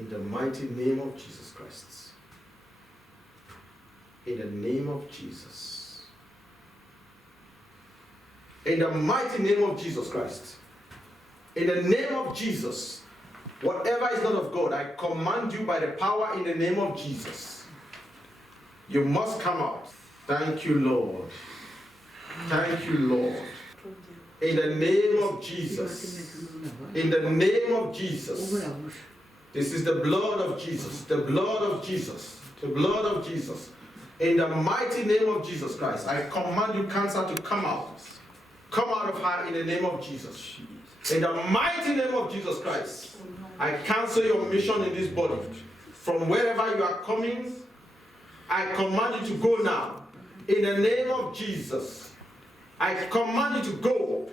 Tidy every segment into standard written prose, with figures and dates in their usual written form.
In the mighty name of Jesus Christ. In the name of Jesus. In the mighty name of Jesus Christ. In the name of Jesus. Whatever is not of God, I command you by the power in the name of Jesus. You must come out. Thank you, Lord. Thank you, Lord. In the name of Jesus. In the name of Jesus. This is the blood of Jesus. The blood of Jesus. The blood of Jesus. In the mighty name of Jesus Christ, I command you, cancer, to come out. Come out of her in the name of Jesus. In the mighty name of Jesus Christ, I cancel your mission in this body. From wherever you are coming, I command you to go now. In the name of Jesus, I command you to go.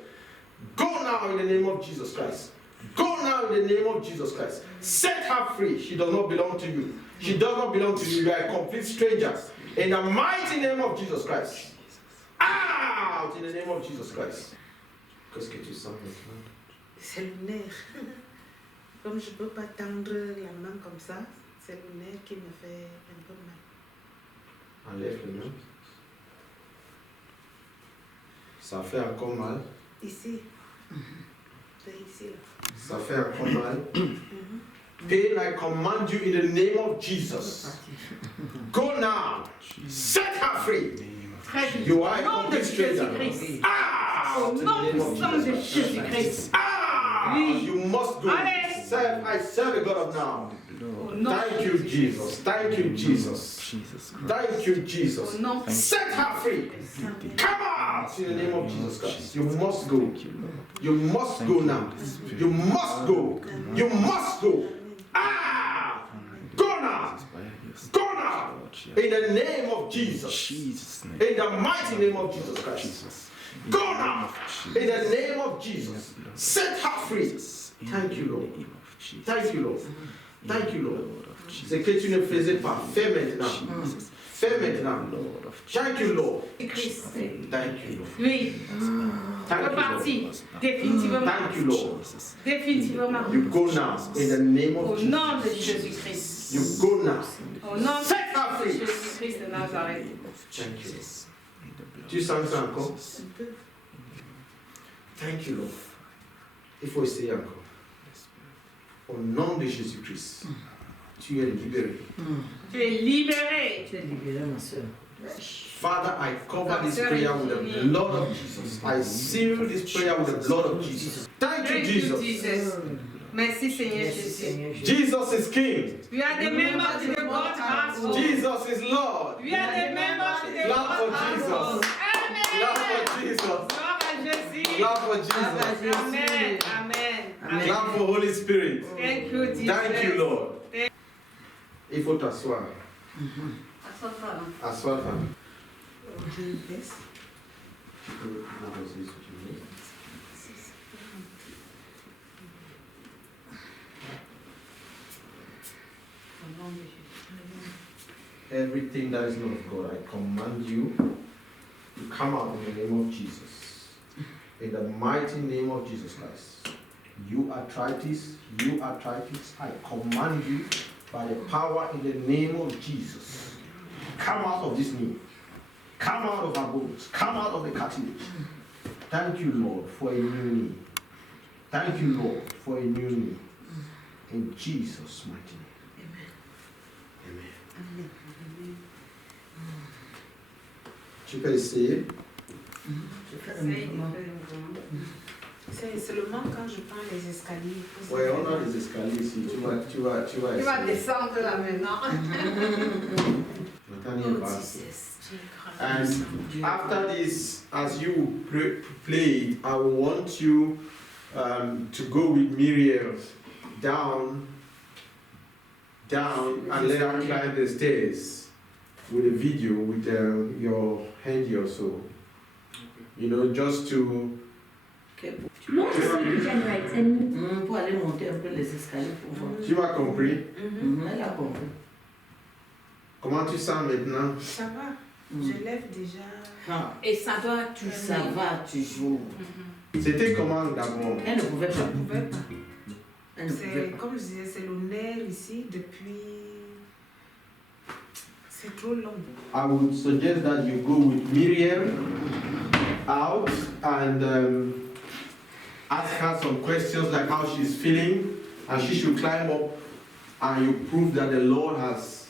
Go now in the name of Jesus Christ. Go now in the name of Jesus Christ. Set her free. She does not belong to you. She does not belong to you. You are a complete stranger. In the mighty name of Jesus Christ. Out in the name of Jesus Christ. Qu'est-ce que tu sens maintenant? C'est le nerf. Comme je ne peux pas tendre la main comme ça, c'est le nerf qui me fait un peu mal. Enlève le nerf. Ça fait encore mal. Ici. C'est ici là. Ça fait encore mal. Pain, I command you in the name of Jesus. Go now. Set her free. You are a complete stranger. Au nom puissant de Jésus-Christ. You must go. I serve a God of now. Thank you, Jesus. Thank you, Jesus. Thank you, Jesus. Set her free. Come out in the name of Jesus Christ. You must go. You must go now. You must go. You must go. Go now. Go now. In the name of Jesus. In the mighty name of Jesus Christ. Go now. In the name of Jesus. Set her free. Thank you, Lord. Thank you, Lord. Thank you, Lord. Ce que tu ne faisais pas, fais maintenant. Fais maintenant. Thank you, Lord. Thank you, Lord. Oui. Reparti. Définitivement. Thank you, Lord. Définitivement. You go now. In the name of Au Jesus. nom de Jésus-Christ. You go now. Au nom Set her de free. Jésus-Christ de Nazareth. Thank you. Tu sens ça encore? Thank you, Lord. Il faut essayer encore. Au nom de Jésus-Christ, tu es libéré. Tu es libéré. Tu es libérée, ma soeur. Father, I cover this prayer with the blood of Jesus. I seal this prayer with the blood of Jesus. Thank you, Jesus. Merci Seigneur Jésus. Jesus is King. We are the members of the God household. Jesus is Lord. We are the members of the Clap God for household. Jesus. Clap for Jesus. Gloire à Jésus. Clap for Jesus. Amen. Amen. Clap for Holy Spirit. Thank you, Jesus. Thank you, Lord. Il faut t'asseoir. Assois-toi. Je me baisse. Tu peux m'arroser si tu veux. Everything that is not of God, I command you to come out in the name of Jesus. In the mighty name of Jesus Christ. You arthritis, I command you by the power in the name of Jesus. Come out of this knee. Come out of our bones. Come out of the cartilage. Thank you, Lord, for a new knee. Thank you, Lord, for a new knee. In Jesus' mighty name. Amen. Amen. Tu peux essayer. C'est seulement quand je prends les escaliers. Oui, on a les escaliers ici. Tu vas essayer. Descendre là maintenant. And after this, as you play, I want you to go with Miriam down, and let her climb the stairs with a video with your handy or so. You know, just to. Pour aller monter un peu les escaliers pour voir. Tu m'as compris? Elle a compris. Comment tu sens maintenant? Ça va. Je lève déjà. Ah. Et ça doit Ça va toujours. C'était comment d'abord? Elle ne pouvait pas. Je ne pouvais pas. Comme je disais, c'est le nerf ici depuis... C'est trop long. I would suggest that you go with Miriam out and ask her some questions like how she's feeling, and she should climb up and you prove that the Lord has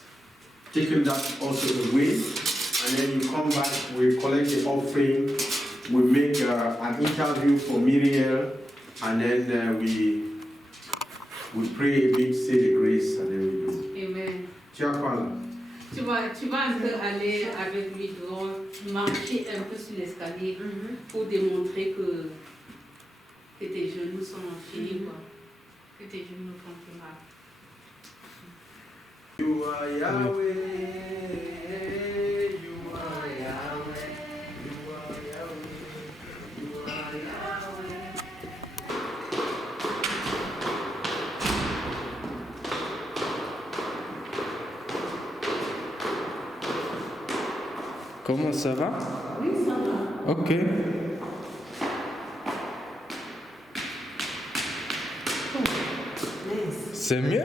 taken that also away, and then you come back, we collect the offering, we make an interview for Miriam, and then we pray a bit, say the grace, and then we do. Amen. Tu as quoi là? Tu vas un peu aller avec lui dehors, marcher un peu sur l'escalier pour démontrer que tes genoux sont finis, quoi. Que tes genoux ne font plus mal. You are Yahweh, you are Yahweh, you are Yahweh, you are Yahweh. Comment ça va? Oui, ça va. Ok. C'est mieux?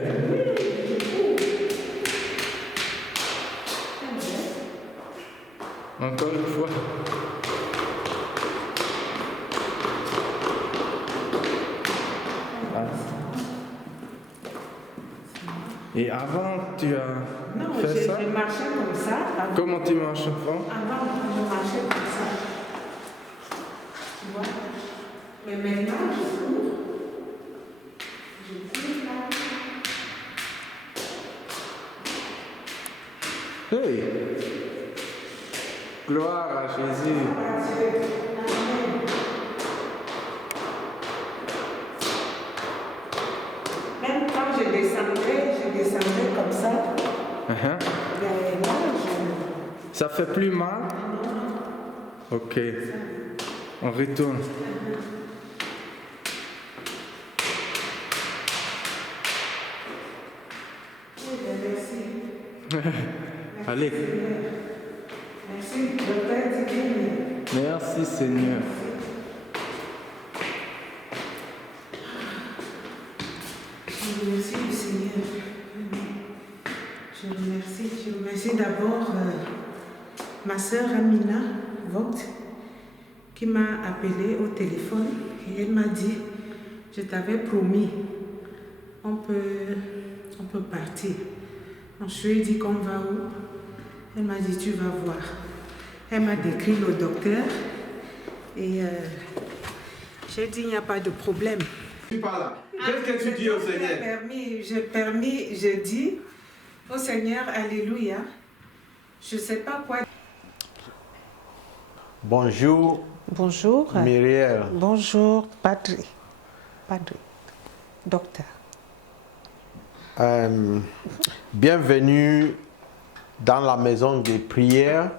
Encore une fois. Ah. Et avant, tu as Non, fait ça? je marchais comme ça. Avant, Comment tu marches avant? je marchais comme ça. Tu vois? Mais maintenant, je cours. Je cours là. Hey! Gloire à Jésus. Même quand je descendais comme ça. Uh-huh. Mais là, Ça fait plus mal? Ok. On retourne. Allez. merci, docteur Tigini. Merci Seigneur. Je remercie le Seigneur. Je remercie d'abord ma sœur Amina Vogt qui m'a appelé au téléphone et elle m'a dit, je t'avais promis, on peut partir. Donc, je lui ai dit qu'on va où? Elle m'a dit, tu vas voir. Elle m'a décrit le docteur et j'ai dit, il n'y a pas de problème. Tu parles là. Qu'est-ce que tu dis au Seigneur? Je dis au Seigneur, Alléluia. Je ne sais pas quoi. Bonjour, Bonjour. Myriel. Bonjour, Padre. Docteur. Bienvenue dans la maison de prière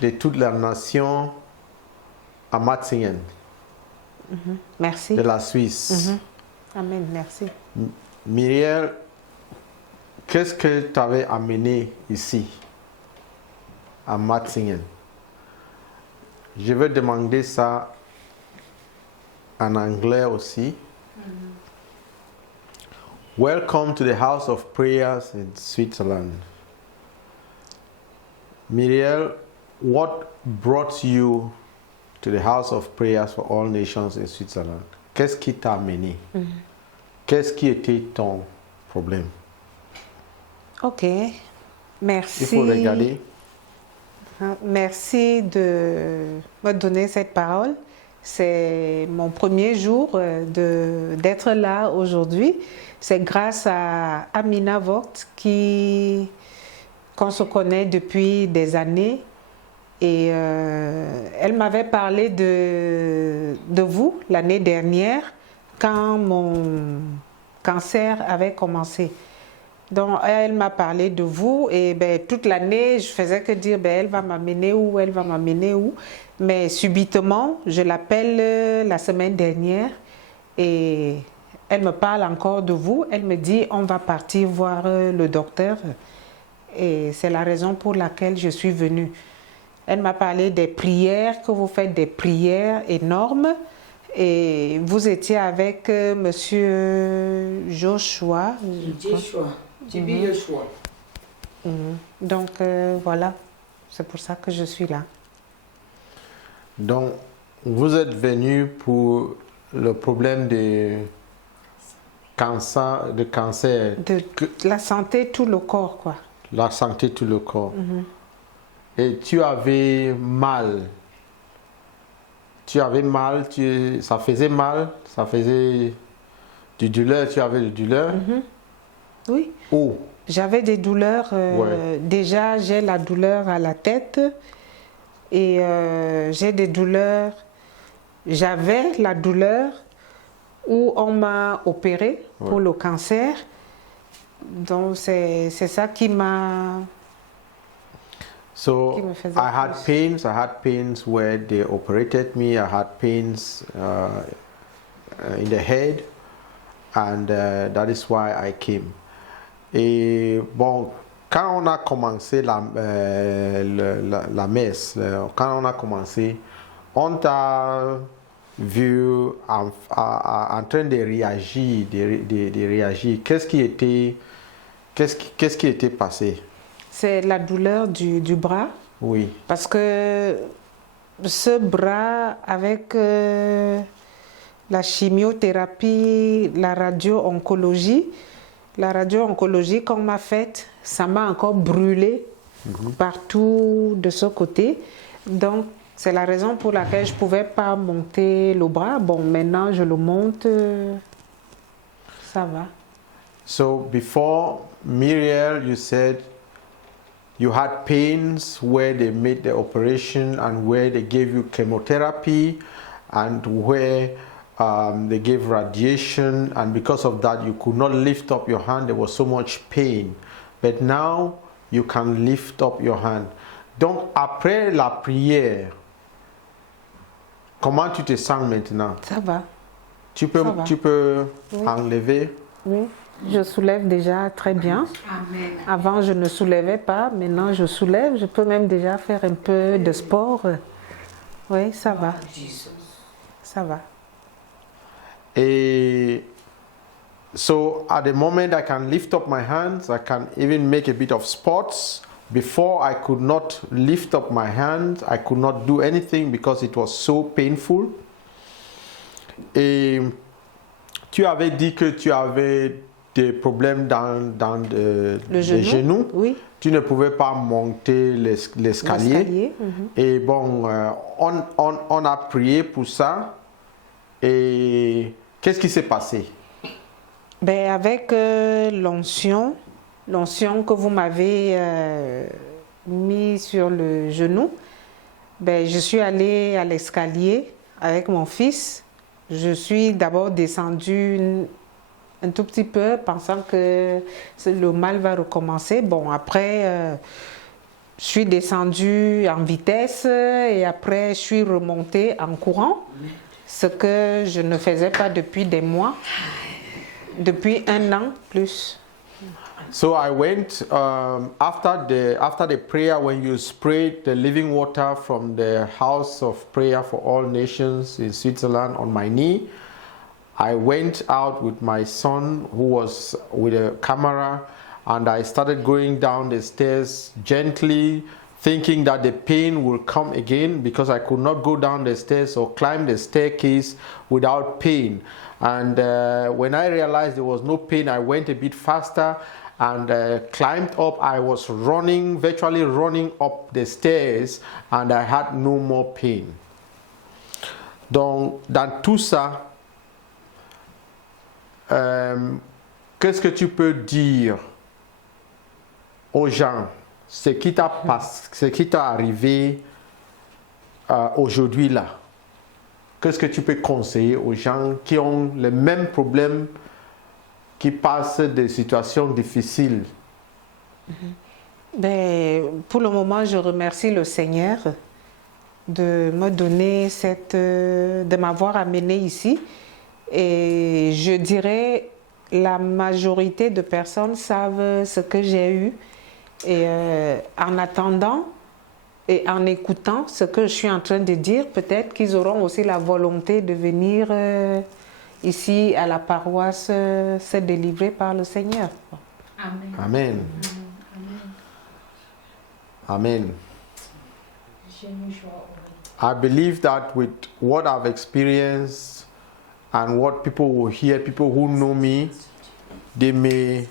de toute la nation à Matzingen, Merci. de la Suisse. Amen, merci. Myriel, qu'est-ce que tu avais amené ici, à Matzingen? Je vais demander ça en anglais aussi. Welcome to the House of Prayers in Switzerland. Myriel, what brought you to the House of Prayers for All Nations in Switzerland? Qu'est-ce qui t'a amené? Qu'est-ce qui était ton problème? Ok, merci. Il faut regarder. Merci de me donner cette parole. C'est mon premier jour d'être là aujourd'hui. C'est grâce à Amina Vogt qu'on se connaît depuis des années. Et elle m'avait parlé de vous l'année dernière quand mon cancer avait commencé. Donc elle m'a parlé de vous et toute l'année je faisais que dire elle va m'amener où, elle va m'amener où. Mais subitement je l'appelle la semaine dernière et elle me parle encore de vous. Elle me dit on va partir voir le docteur et c'est la raison pour laquelle je suis venue. Elle m'a parlé des prières, que vous faites des prières énormes Et vous étiez avec Monsieur Joshua. je crois. Joshua. Jibi Joshua. Donc voilà, c'est pour ça que je suis là. Donc, vous êtes venu pour le problème de cancer, De la santé, tout le corps, quoi. la santé, tout le corps. Et tu avais mal. Tu avais mal, ça faisait mal, ça faisait du douleur, tu avais de douleur. Oui. Où? J'avais des douleurs. Ouais. Déjà, j'ai la douleur à la tête et j'ai des douleurs. J'avais la douleur où on m'a opéré pour le cancer. Donc, c'est ça qui m'a. So Qui me faisait I had plus. pains. I had pains where they operated me. I had pains in the head, and that is why I came. Et bon, quand on a commencé la messe, quand on a commencé, on t'a vu en train de réagir, de réagir. Qu'est-ce qui était passé? C'est la douleur du bras. Oui. Parce que ce bras, avec la chimiothérapie, la radio-oncologie qu'on m'a faite, ça m'a encore brûlé partout de ce côté. Donc, c'est la raison pour laquelle je ne pouvais pas monter le bras. Bon, maintenant, je le monte. Ça va. So before Muriel, you said you had pains where they made the operation and where they gave you chemotherapy and where they gave radiation, and because of that you could not lift up your hand. There was so much pain, but now you can lift up your hand. Donc après la prière, comment tu te sens maintenant? Ça va. Tu peux Oui. enlever? Oui. Je soulève déjà très bien. Amen. Avant, je ne soulevais pas. Maintenant, je soulève. Je peux même déjà faire un peu de sport. Oui, ça va. Jesus. Ça va. So at the moment I can lift up my hands, I can even make a bit of sports. Before I could not lift up my hands, I could not do anything because it was so painful. Et tu avais dit que tu avais des problèmes dans les genoux. Oui. Tu ne pouvais pas monter l'escalier. Et bon, on a prié pour ça. Et qu'est-ce qui s'est passé? Ben, avec l'onction que vous m'avez mis sur le genou, ben, je suis allée à l'escalier avec mon fils. Je suis d'abord descendue un tout petit peu, pensant que le mal va recommencer. Bon, après, je suis descendue en vitesse et après, je suis remontée en courant, ce que je ne faisais pas depuis des mois, depuis 1 an plus. So I went after the prayer, when you sprayed the living water from the house of prayer for all nations in Switzerland on my knee. I went out with my son who was with a camera, and I started going down the stairs gently, thinking that the pain will come again because I could not go down the stairs or climb the staircase without pain. And when I realized there was no pain, I went a bit faster and climbed up. I was running, virtually running up the stairs, and I had no more pain. Donc, dans tout ça, qu'est-ce que tu peux dire aux gens, ce qui t'est arrivé aujourd'hui là? Qu'est-ce que tu peux conseiller aux gens qui ont les mêmes problèmes, qui passent des situations difficiles? Ben, pour le moment, je remercie le Seigneur de me donner de m'avoir amené ici. Et je dirais, la majorité de personnes savent ce que j'ai eu. Et en attendant, Et en écoutant ce que je suis en train de dire, peut-être qu'ils auront aussi la volonté de venir ici à la paroisse se délivrer par le Seigneur. Amen. Amen. Amen. I believe that with what I've experienced and what people will hear, people who know me, they may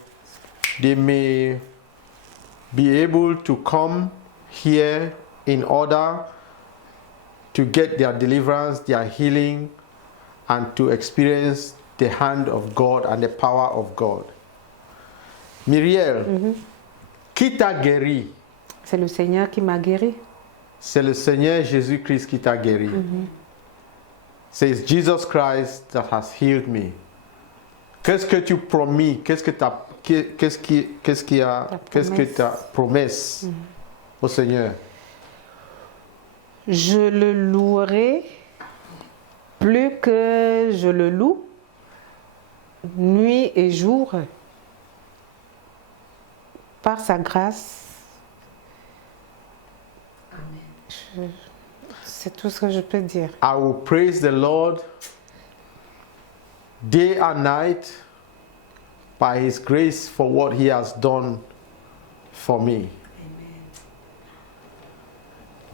be able to come here in order to get their deliverance, their healing, and to experience the hand of God and the power of God. Myriel, qui t'a guéri? C'est le Seigneur qui m'a guéri. C'est le Seigneur Jésus-Christ qui t'a guéri. C'est Jesus Christ that has healed me. Qu'est-ce que tu promis? Qu'est-ce que ta promesse au Seigneur? Je le louerai plus que je le loue, nuit et jour, par sa grâce. C'est tout ce que je peux dire. I will praise the Lord day and night by His grace for what He has done for me.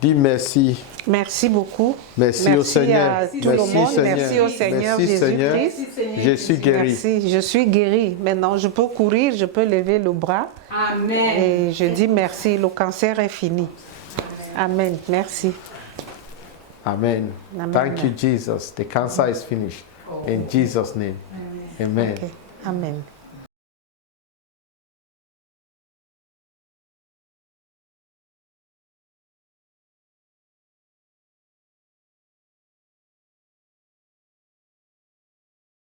Dis merci. Merci beaucoup. Merci au Seigneur. À tout le monde. Merci au Seigneur Jésus-Christ. Je suis guéri. Merci. Je suis guéri. Maintenant, je peux courir, je peux lever le bras. Amen. Et je dis merci. Le cancer est fini. Amen. Merci. Amen. Amen. Thank you, Jesus. The cancer is finished. In Jesus' name. Amen. Okay. Amen.